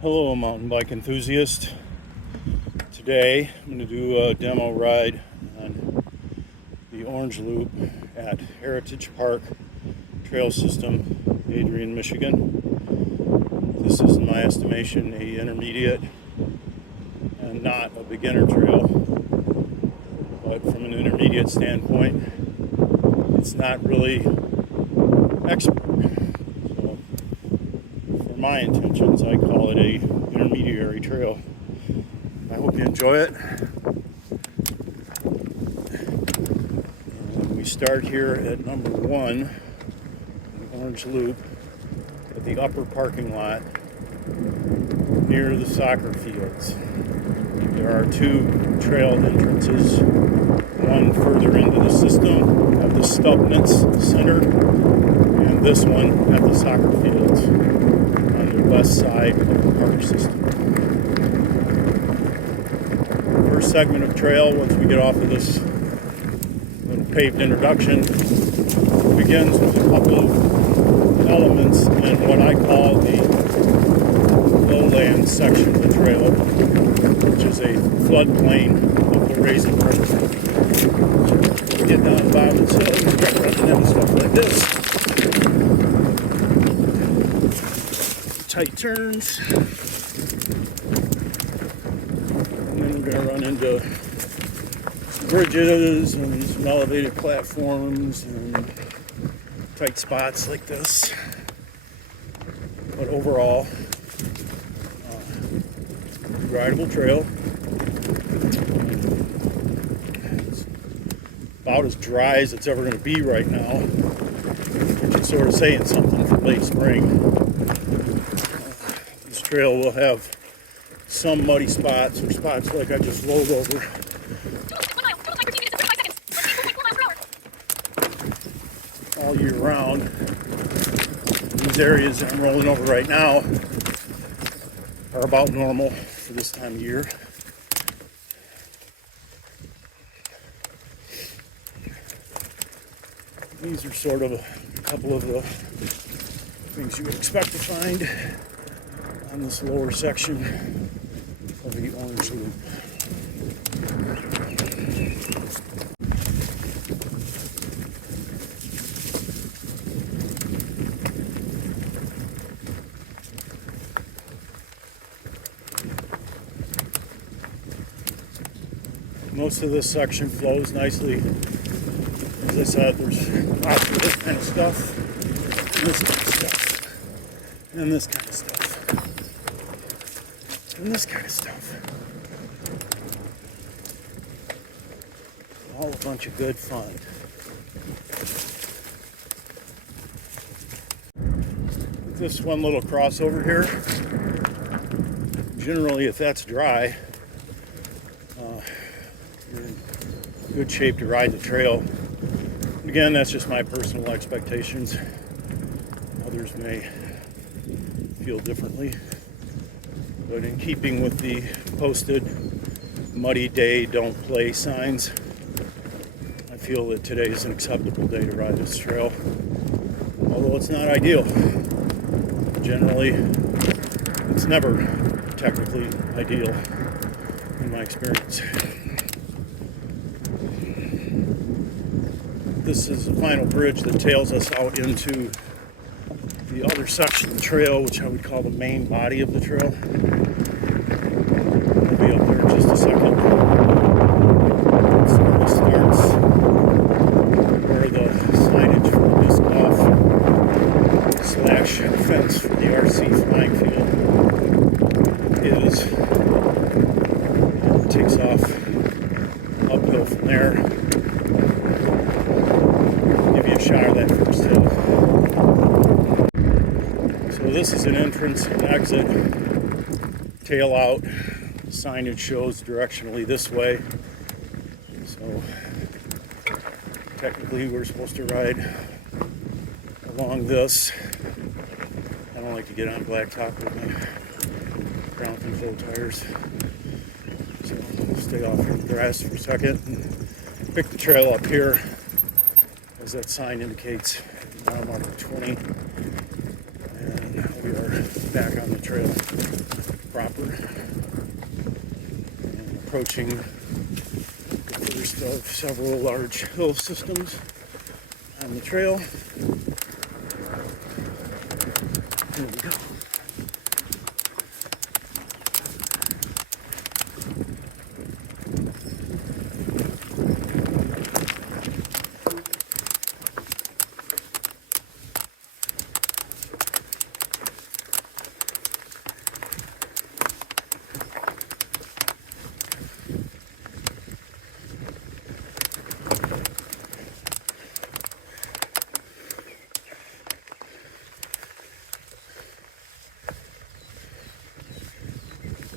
Hello, mountain bike enthusiast. Today I'm going to do a demo ride on the Orange Loop at Heritage Park Trail System, Adrian, Michigan. This is, in my estimation, a intermediate and not a beginner trail, but from an intermediate standpoint, it's not really expert. So for my intentions, I call it a intermediary trail. I hope you enjoy it. And we start here at number 1, the Orange Loop, at the upper parking lot near the soccer fields. There are 2 trail entrances, one further into the system at the Stubnitz Center, and this one at the soccer fields on the west side of the park system. First segment of trail, once we get off of this little paved introduction, begins with a couple of elements in what I call the lowland section of the trail, which is a floodplain of the raising river. We get down the bottom of the hill, we start running into stuff like this. Tight turns. And then we're going to run into bridges and some elevated platforms and tight spots like this. But overall, rideable trail. It's about as dry as it's ever going to be right now, which is sort of saying something for late spring. This trail will have some muddy spots or spots like I just rolled over. All year round. These areas that I'm rolling over right now are about normal for this time of year. These are sort of a couple of the things you would expect to find on this lower section of the Orange Loop. Most of this section flows nicely. As I said, there's lots of this kind of stuff, and this kind of stuff, and this kind of stuff, and this kind of stuff. All a bunch of good fun. With this one little crossover here, generally if that's dry, you're in good shape to ride the trail. Again, that's just my personal expectations. Others may feel differently. But in keeping with the posted muddy day, don't play signs, I feel that today is an acceptable day to ride this trail. Although it's not ideal. Generally, it's never technically ideal in my experience. This is the final bridge that tails us out into the other section of the trail, which I would call the main body of the trail. We'll be up there in just a second. So this starts where the signage for the disc golf slash fence for the RC flying field is. And it takes off uphill from there. Shot of that first hill. So this is an entrance and exit. Tail out. Signage shows directionally this way. So technically we're supposed to ride along this. I don't like to get on blacktop with my ground control tires. So we'll stay off in the grass for a second and pick the trail up here. As that sign indicates, mile marker 20, and we are back on the trail. proper. And approaching the first of several large hill systems on the trail. Here we go.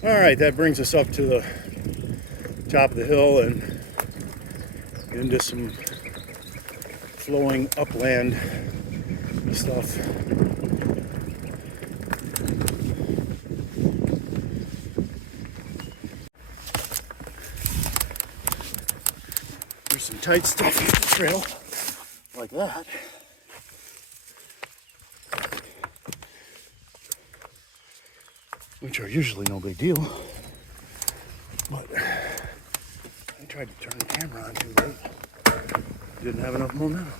All right, that brings us up to the top of the hill and into some flowing upland stuff. There's some tight stuff on the trail, like that. Which are usually no big deal, but I tried to turn the camera on too late. Didn't have enough momentum.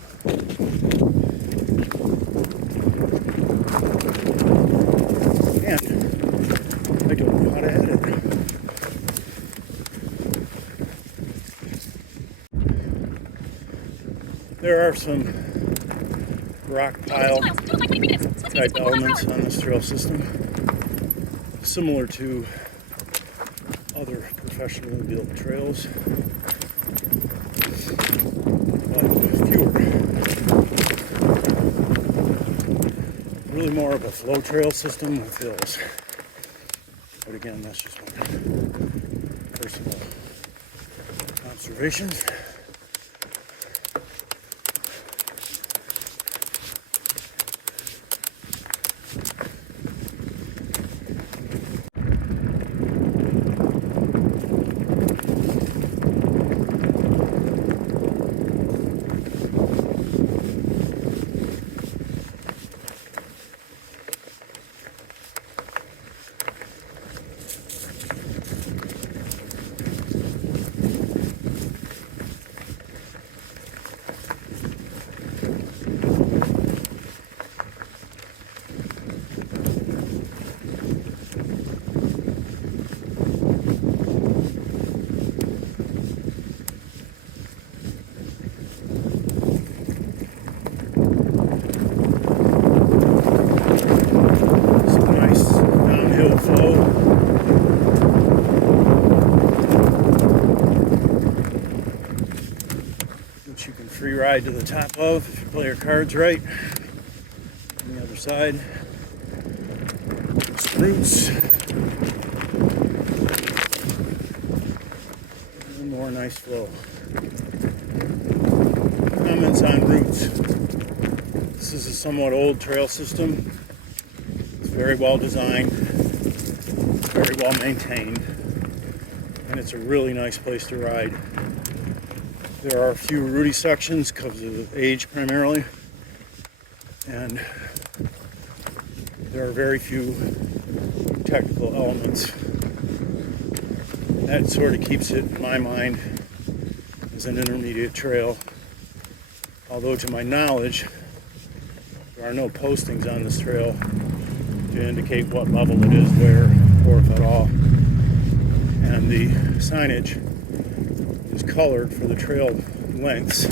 And I don't know how to edit. There are some rock pile type elements on this trail system, similar to other professionally built trails, but fewer. Really more of a flow trail system with hills. But again, that's just my personal observations. You can free ride to the top of if you play your cards right. On the other side, some roots, and more nice flow. Comments on roots. This is a somewhat old trail system. It's very well designed, very well maintained, and it's a really nice place to ride. There are a few rooty sections because of age primarily, and there are very few technical elements. That sort of keeps it, in my mind, as an intermediate trail. Although to my knowledge, there are no postings on this trail to indicate what level it is where, or if at all. And the signage is colored for the trail lengths,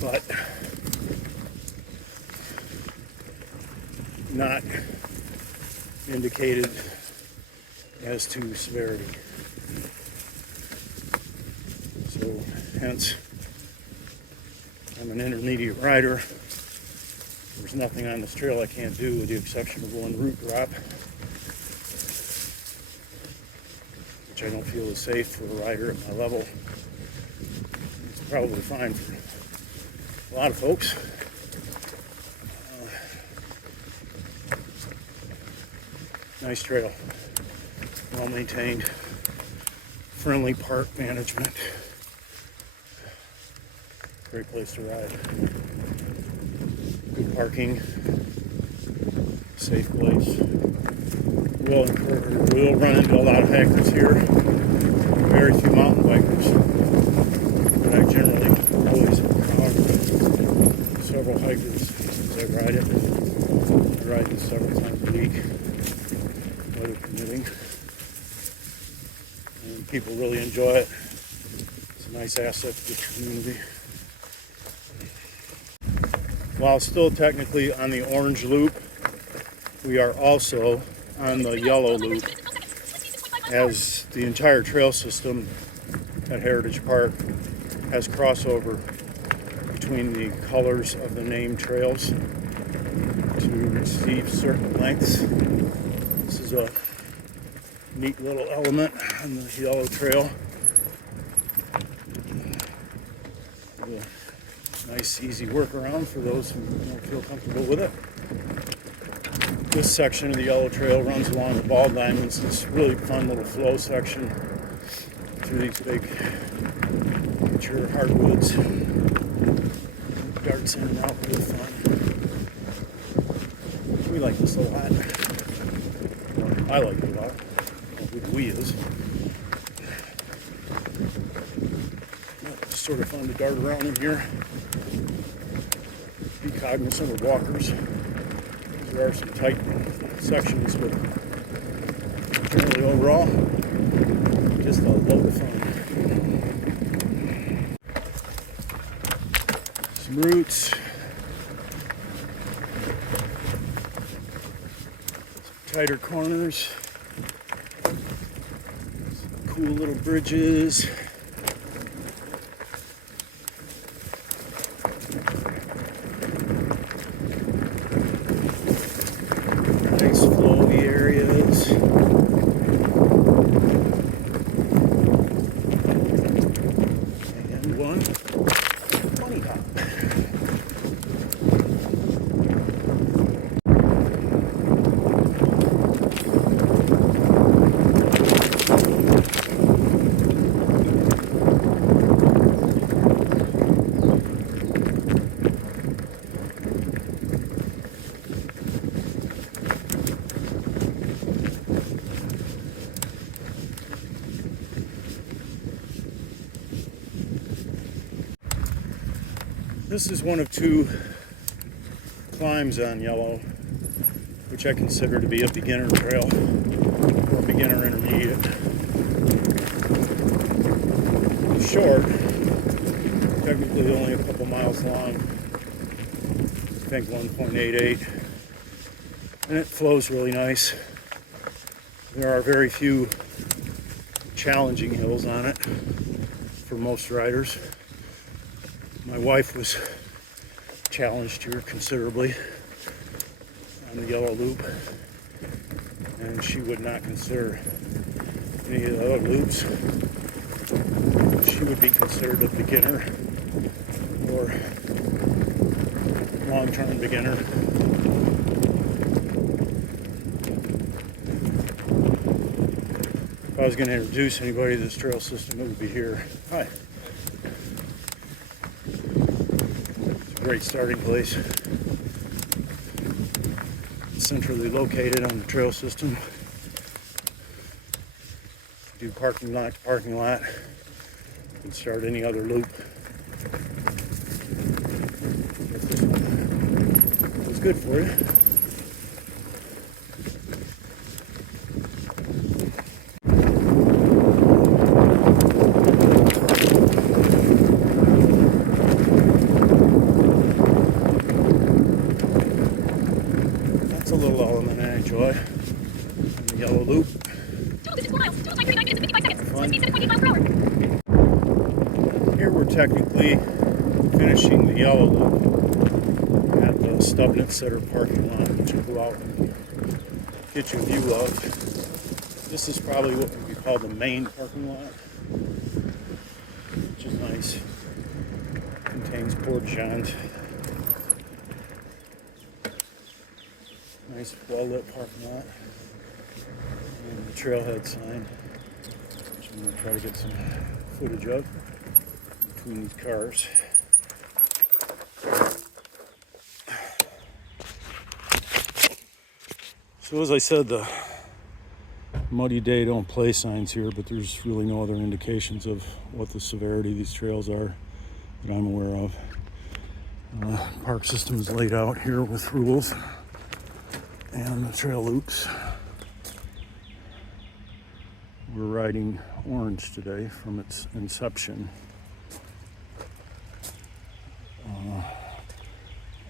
but not indicated as to severity. So hence, I'm an intermediate rider. There's nothing on this trail I can't do with the exception of one root drop, which I don't feel is safe for a rider at my level. It's probably fine for a lot of folks. Nice trail, well maintained, friendly park management, great place to ride, good parking, safe place. We'll run into a lot of hikers here. Very few mountain bikers. And I generally always encounter several hikers as I ride it. I ride it several times a week, weather permitting. And people really enjoy it. It's a nice asset to the community. While still technically on the orange loop, we are also on the yellow loop, as the entire trail system at Heritage Park has crossover between the colors of the named trails to receive certain lengths. This is a neat little element on the yellow trail. A nice easy workaround for those who don't feel comfortable with it. This section of the yellow trail runs along the ball diamonds. It's a really fun little flow section through these big mature hardwoods. Darts in and out, real fun. We like this a lot. Well, I like it a lot. Who the we is. It's sort of fun to dart around in here. Be cognizant of walkers. There are some tight sections, but generally overall, just a load of fun. Some roots, some tighter corners, some cool little bridges. Nice flowy areas. And one bunny hop. This is one of two climbs on yellow, which I consider to be a beginner trail or beginner intermediate. It's short, technically only a couple miles long, I think 1.88, and it flows really nice. There are very few challenging hills on it for most riders. My wife was challenged here considerably on the yellow loop, and she would not consider any of the other loops. She would be considered a beginner or long-term beginner. If I was going to introduce anybody to this trail system, it would be here. Hi. Great starting place. Centrally located on the trail system. Do parking lot to parking lot. You can start any other loop. If this one was good for you. That's a little element I enjoy. And the yellow loop. Fun. Here we're technically finishing the yellow loop at the Stubnitz Center parking lot, which we'll go out and get you a view of. This is probably what would be called the main parking lot, which is nice. Contains porta johns. Nice well-lit parking lot. And the trailhead sign, which I'm going to try to get some footage of between these cars. So as I said, the muddy day, don't play signs here, but there's really no other indications of what the severity of these trails are that I'm aware of. Park system is laid out here with rules and the trail loops. We're riding Orange today from its inception.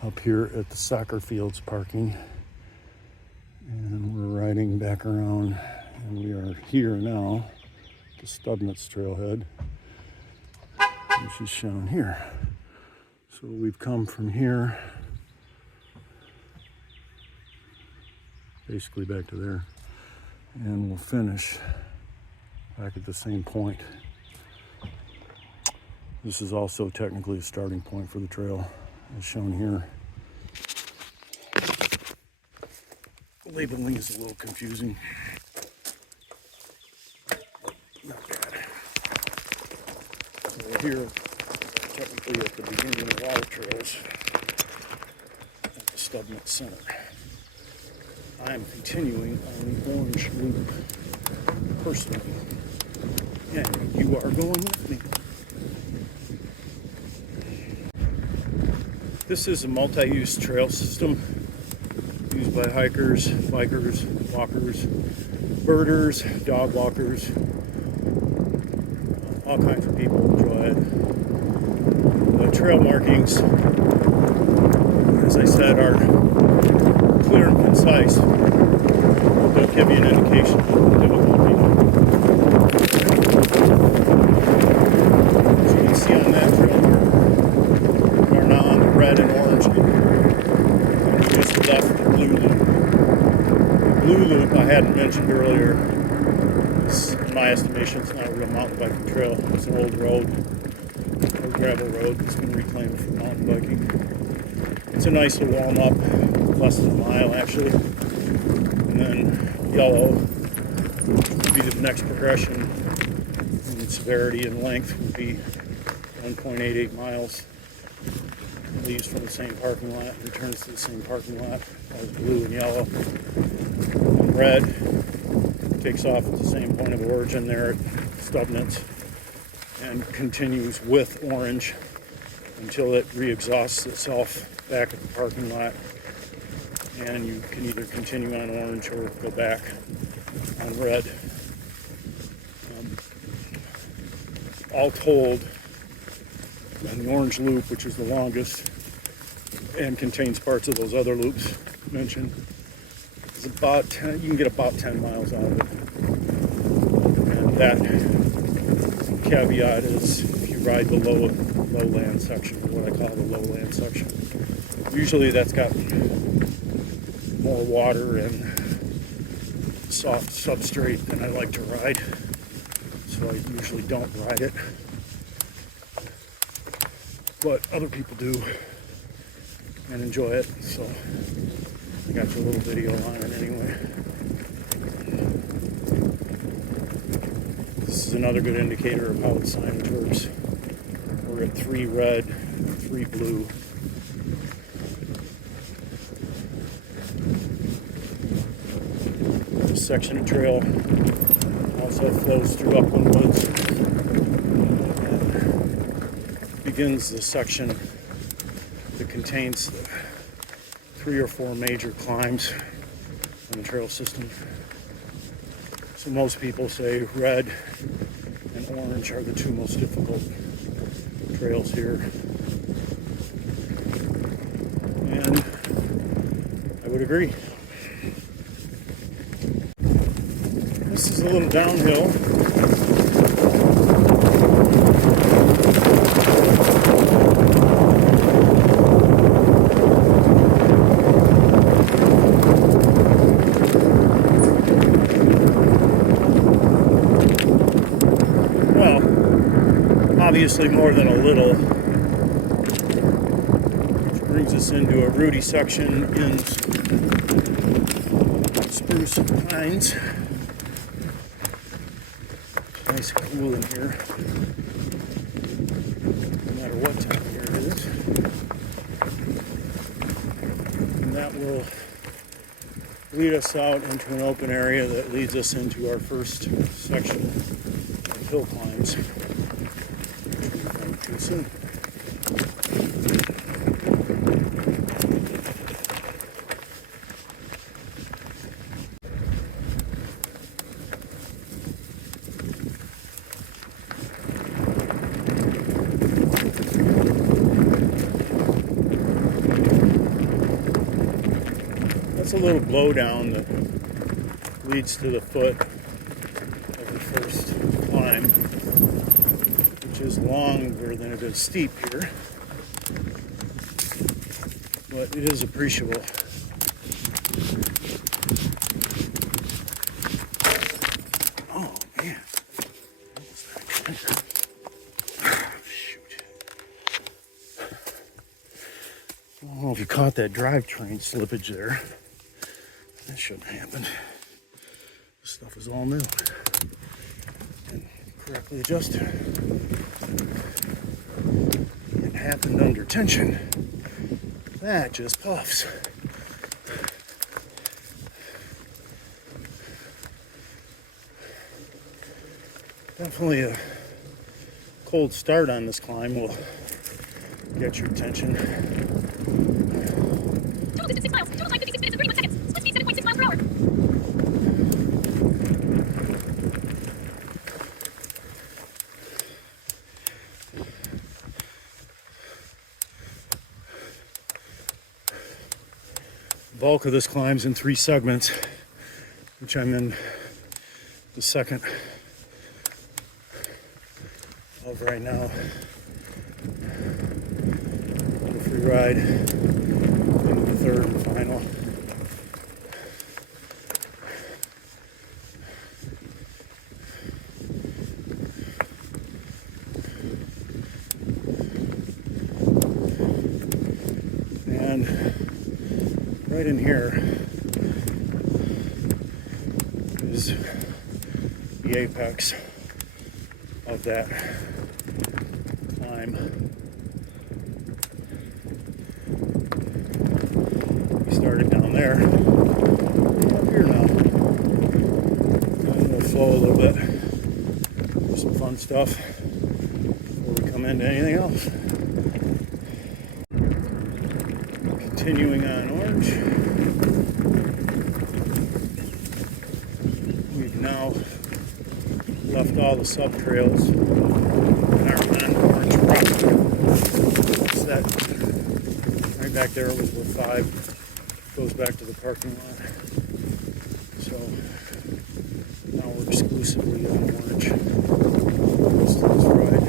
Up here at the soccer fields parking, and we're riding back around, and we are here now, the Stubnitz trailhead, which is shown here. So we've come from here basically back to there, and we'll finish back at the same point. This is also technically a starting point for the trail, as shown here. The labeling is a little confusing. Not bad. So we're here technically at the beginning of our trails at the Stubnitz Center. I am continuing on the Orange Loop personally, and you are going with me. This is a multi-use trail system used by hikers, bikers, walkers, birders, dog walkers. All kinds of people enjoy it. The trail markings, as I said, are clear and concise. They'll give you an indication of the difficulty. As you can see on that trail, we are now on the red and orange loop. Just left the blue loop. The blue loop I hadn't mentioned earlier. In my estimation, it's not a real mountain biking trail. It's an old road, old gravel road that's been reclaimed for mountain biking. It's a nice little warm up, less than a mile actually. And then yellow would be the next progression in severity and length would be 1.88 miles. It leaves from the same parking lot, returns to the same parking lot as blue and yellow. And red takes off at the same point of origin there at Stubnitz and continues with orange until it re-exhausts itself back at the parking lot, and you can either continue on orange or go back on red. All told, on the orange loop, which is the longest and contains parts of those other loops mentioned, is about 10, you can get about 10 miles out of it. And that caveat is if you ride the lowland section, or what I call the lowland section. Usually that's got more water and soft substrate than I like to ride, so I usually don't ride it. But other people do and enjoy it, so I got you a little video on it anyway. This is another good indicator of how the signage works. We're at 3 red, 3 blue. This section of trail also flows through upland woods and begins the section that contains 3 or 4 major climbs on the trail system. So most people say red and orange are the 2 most difficult trails here. And I would agree. This is a little downhill. Well, obviously more than a little. Which brings us into a rooty section in spruce and pines. Nice and cool in here, no matter what time of year it is. And that will lead us out into an open area that leads us into our first section of hill climbs. Too soon. That's a little blowdown that leads to the foot of the first climb, which is longer than it is steep here, but it is appreciable. Oh man, shoot. I don't know if you caught that drivetrain slippage there. That shouldn't happen. This stuff is all new and correctly adjusted. It happened under tension. That just puffs. Definitely a cold start on this climb will get your attention. Total distance 6 miles. Total time 56 minutes and 31 seconds. Split speed 7.6 miles per hour. The bulk of this climb's in 3 segments, which I'm in the second of right now. A free ride into the third and final. And right in here is the apex of that climb. We started down there. We're up here now. And we'll flow a little bit. Do some fun stuff before we come into anything else. Continuing on Orange. We've now left all the sub-trails and are on Orange proper. So that right back there was where 5 goes back to the parking lot. So now we're exclusively on Orange. Let's do this ride.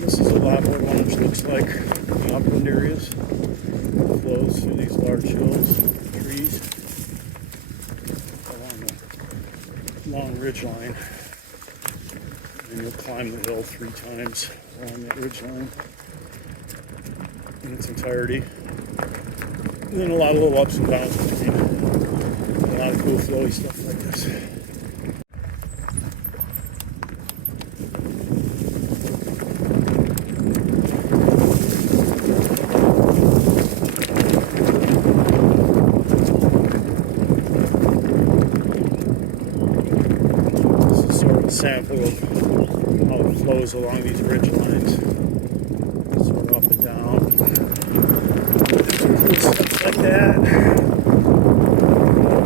This is a lot what Orange looks like in the upland areas. It flows through these large hills, trees, along a long ridge line. And you'll climb the hill 3 times along that ridge line in its entirety. And then a lot of little ups and downs between. A lot of cool flowy stuff like this. Sample of how it flows along these ridge lines, sort of up and down. Cool stuff like that.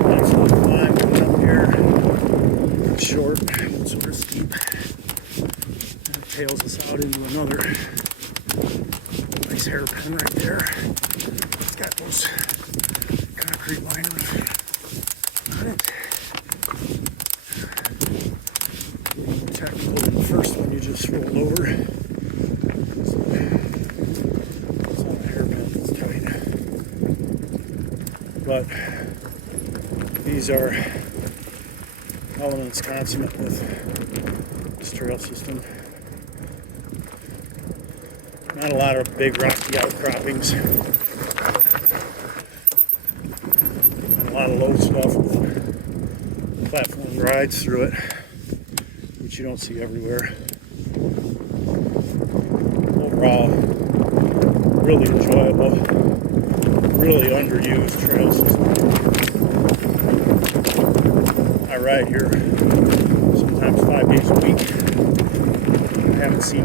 Nice little climb coming up here. It's short, sort of steep. And it tails us out into another nice hairpin right there. It's got those concrete liners on it. Technical in the first one, you just roll over. It's on a hairpin, it's tight. But these are elements consummate with this trail system. Not a lot of big rocky outcroppings. And a lot of low stuff with platform rides through it, which you don't see everywhere. Overall, really enjoyable, really underused trail system. I ride here sometimes 5 days a week. I haven't seen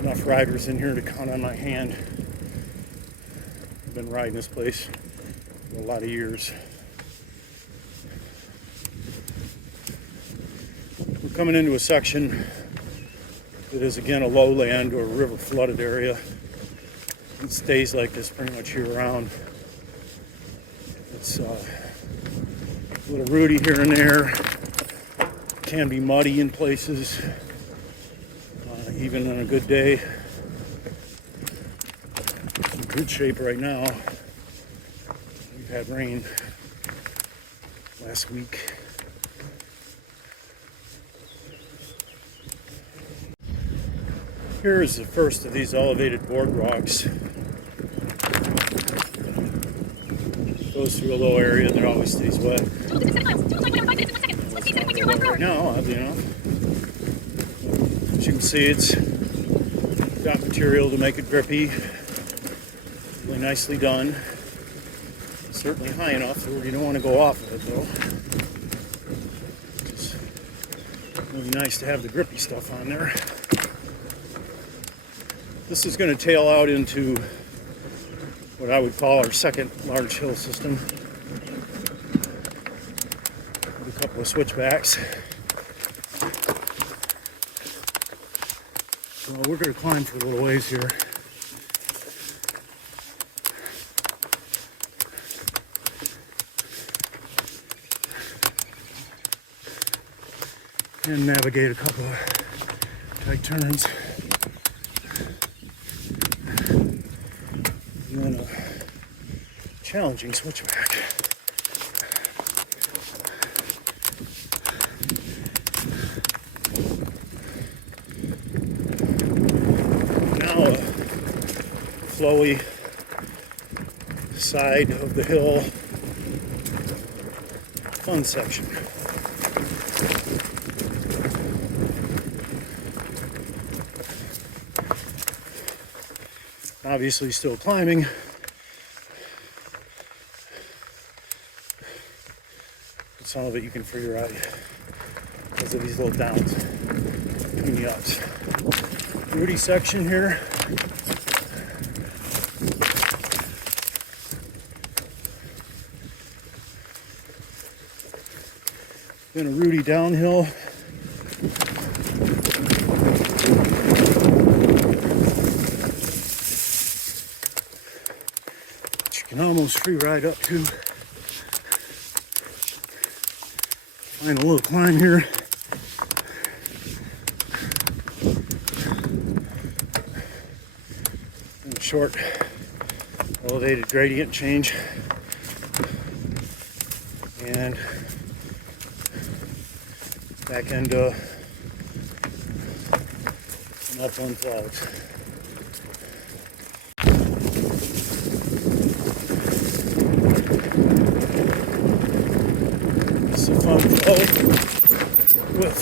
enough riders in here to count on my hand. I've been riding this place for a lot of years. We're coming into a section that is again a lowland or river flooded area. It stays like this pretty much year round. It's a little rooty here and there. Can be muddy in places, even on a good day. In good shape right now. We've had rain last week. Here is the first of these elevated boardwalks. Goes through a low area that always stays wet. Right now, oddly enough. As you can see, it's got material to make it grippy. Really nicely done. Certainly high enough where you don't want to go off of it, though. It's really nice to have the grippy stuff on there. This is going to tail out into what I would call our second large hill system with a couple of switchbacks. So we're going to climb for a little ways here. And navigate a couple of tight turns. And then a challenging switchback. Now a flowy side of the hill, fun section. Obviously still climbing. But some of it you can figure out because of these little downs between the ups. Rooty section here. Then a rooty downhill. Can almost free ride up to. Find a little climb here. And a short elevated gradient change. And back into some upland clouds. It's a fun flow with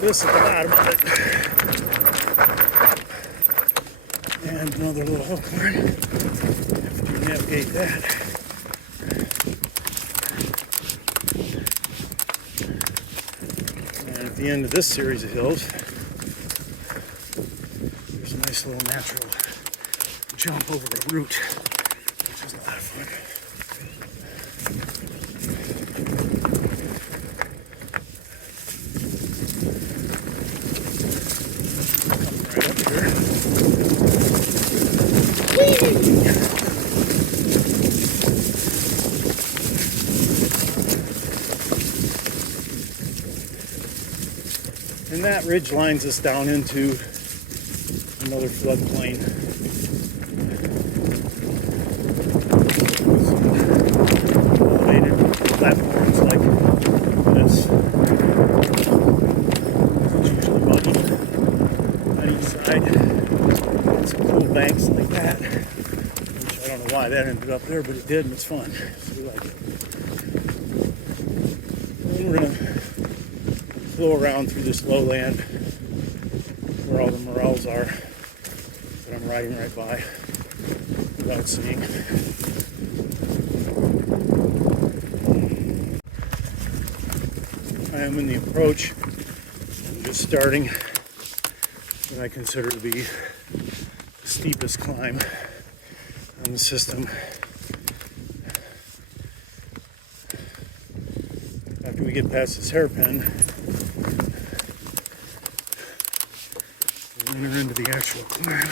this at the bottom of it. And another little hill climb. Have to navigate that. And at the end of this series of hills, there's a nice little natural jump over a root, which is a lot of fun. And that ridge lines us down into another floodplain. Elevated platforms like this. It's usually muddy on each side. And some cool banks like that. Which I don't know why that ended up there, but it did, and it's fun. So we like it. And we're gonna flow around through this lowland where all the morels are. riding right by without seeing. I am in the approach. I'm just starting what I consider to be the steepest climb on the system. After we get past this hairpin, we'll enter into the actual climb.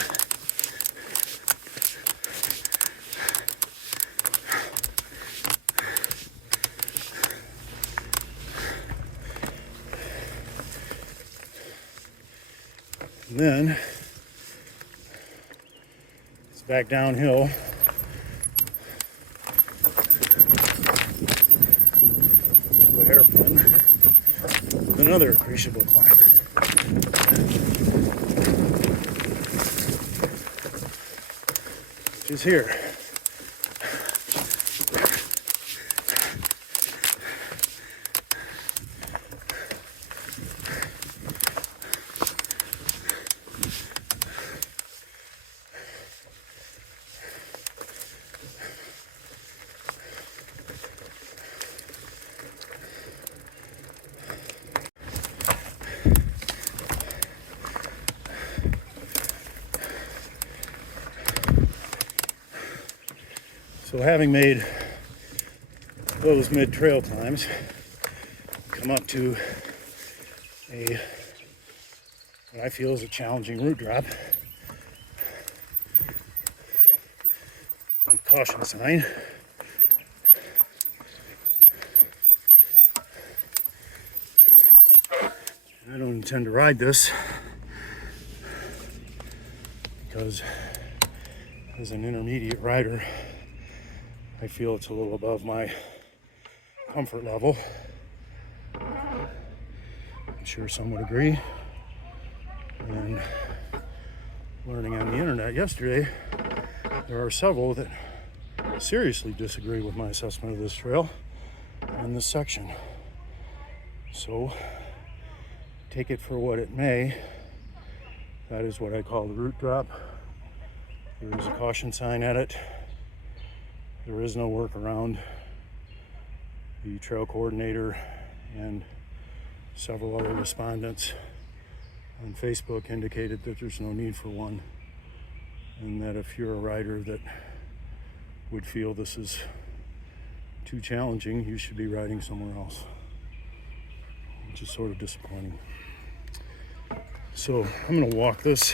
And then it's back downhill. To a hairpin with another appreciable climb. Which is here. So having made those mid-trail climbs, come up to what I feel is a challenging route drop. A caution sign. I don't intend to ride this because as an intermediate rider, I feel it's a little above my comfort level. I'm sure some would agree. And learning on the internet yesterday, there are several that seriously disagree with my assessment of this trail and this section. So take it for what it may. That is what I call the route drop. There is a caution sign at it. There is no workaround. The trail coordinator and several other respondents on Facebook indicated that there's no need for one, and that if you're a rider that would feel this is too challenging, you should be riding somewhere else, which is sort of disappointing. So I'm going to walk this.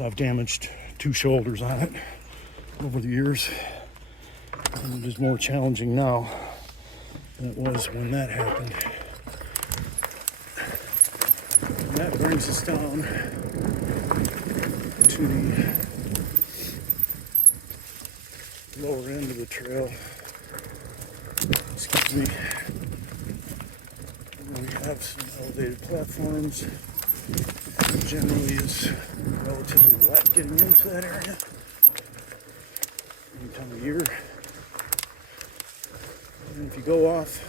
I've damaged 2 shoulders on it over the years, and it is more challenging now than it was when that happened. And that brings us down to the lower end of the trail. Excuse me. And we have some elevated platforms. It generally is relatively wet getting into that area any time of year. And if you go off,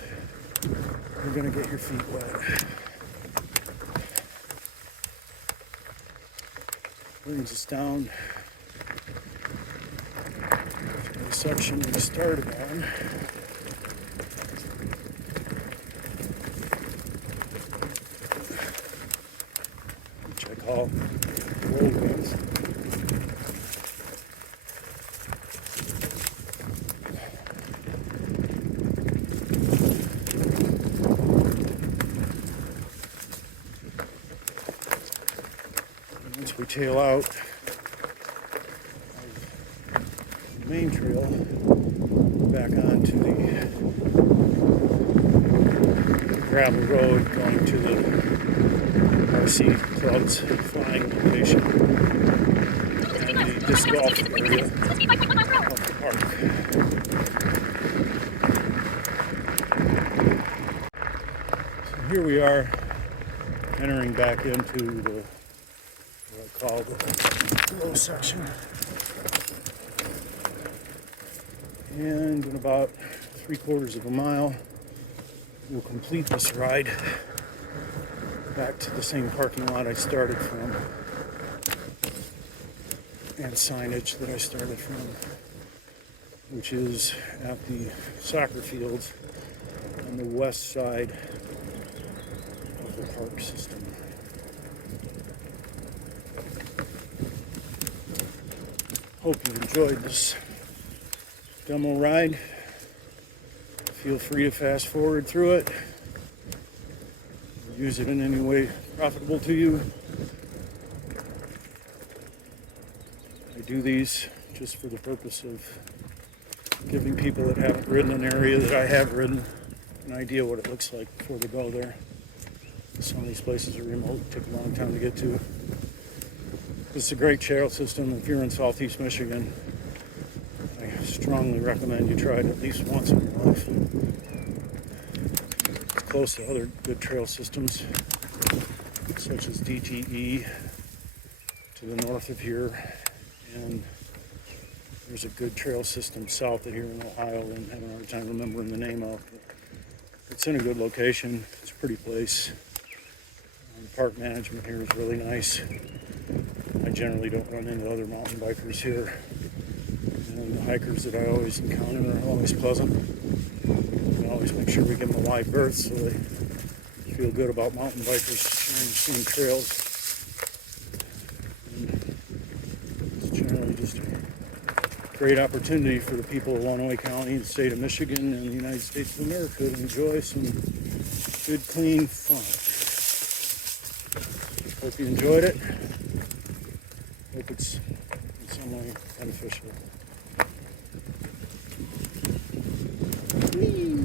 you're going to get your feet wet. Brings us down to the section we started on. Which I call whirlwinds. Once we tail out of the main trail, back onto the gravel road going to the RC club's flying location and the disc golf area of the park. So here we are entering back into the what I call the low section, and in about 3/4 of a mile we'll complete this ride back to the same parking lot I started from. and signage that I started from, which is at the soccer fields on the west side of the park system. Hope you enjoyed this demo ride. Feel free to fast forward through it. Use it in any way profitable to you. I do these just for the purpose of giving people that haven't ridden an area that I have ridden an idea what it looks like before they go there. Some of these places are remote, take a long time to get to. It's a great trail system. If you're in southeast Michigan, I strongly recommend you try it at least once in your life. It's close to other good trail systems, such as DTE to the north of here, and there's a good trail system south of here in Ohio, and I'm having a hard time remembering the name of it. It's in a good location. It's a pretty place. The park management here is really nice. I generally don't run into other mountain bikers here. And the hikers that I always encounter are always pleasant. We always make sure we give them a wide berth so they feel good about mountain bikers sharing the same trails. And it's generally just a great opportunity for the people of Illinois County, the state of Michigan, and the United States of America to enjoy some good, clean fun. Hope you enjoyed it. Hope it's in some way beneficial. Whee!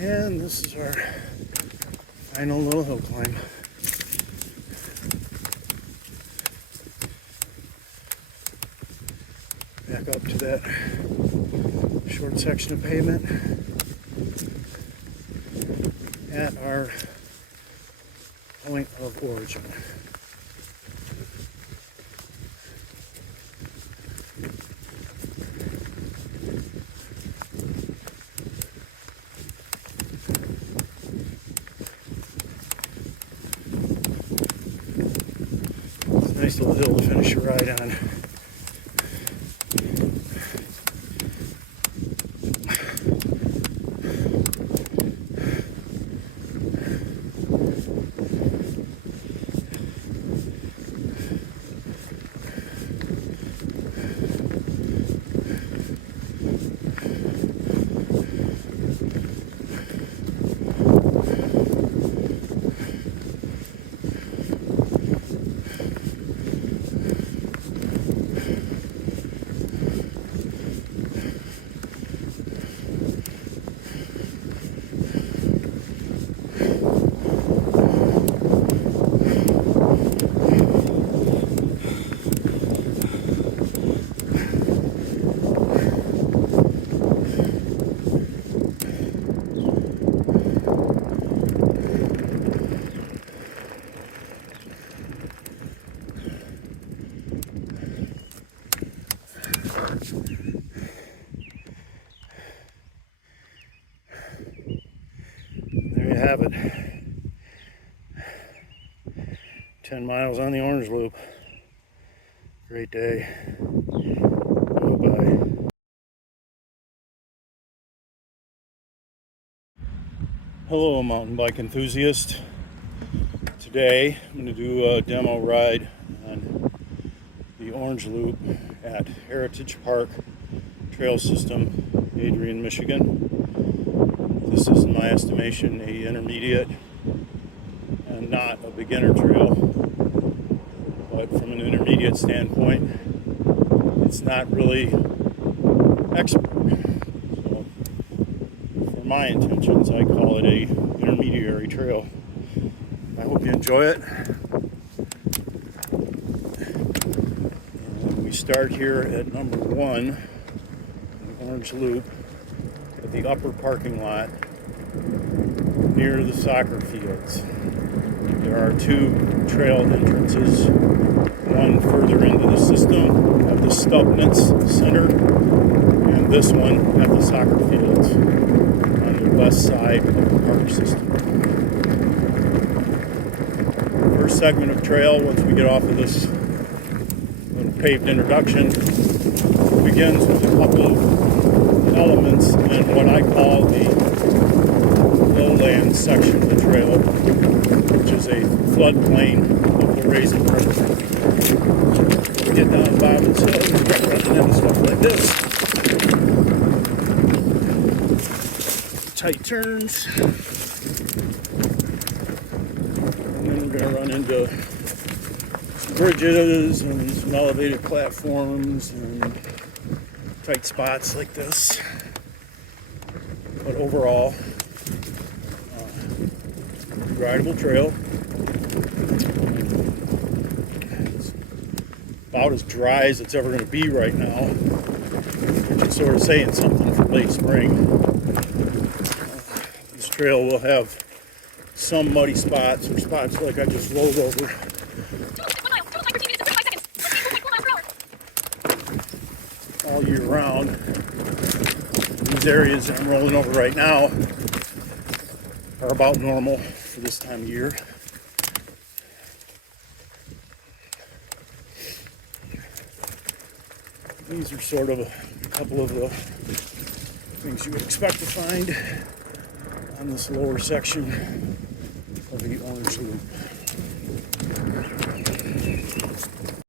And this is our final little hill climb. Back up to that short section of pavement at our point of origin. Nice little hill to finish your ride on. There you have it. 10 miles on the Orange Loop. Great day. Bye-bye. Hello, mountain bike enthusiast. Today I'm going to do a demo ride on the Orange Loop at Heritage Park Trail System, Adrian, Michigan. This is, in my estimation, a intermediate and not a beginner trail, but from an intermediate standpoint, it's not really expert. So for my intentions, I call it a intermediary trail. I hope you enjoy it. And we start here at number 1, the Orange Loop, at the upper parking lot near the soccer fields. There are 2 trail entrances, one further into the system at the Stubnitz Center, and this one at the soccer fields on the west side of the park system. First segment of trail, once we get off of this little paved introduction, begins with a couple of elements in what I call the lowland section of the trail, which is a floodplain of the Raisin River. We get down Bobbitt's Hill, we start running into stuff like this. Tight turns. And then we're going to run into bridges and some elevated platforms and tight spots like this. But overall, rideable trail. It's about as dry as it's ever going to be right now, which is sort of saying something for late spring. This trail will have some muddy spots or spots like I just rolled over. Total time 1 mile. Total time 13 minutes and 35 seconds. Speed 4.4 miles per hour. All year round. These areas that I'm rolling over right now are about normal for this time of year. These are sort of a couple of the things you would expect to find on this lower section of the Orange Loop.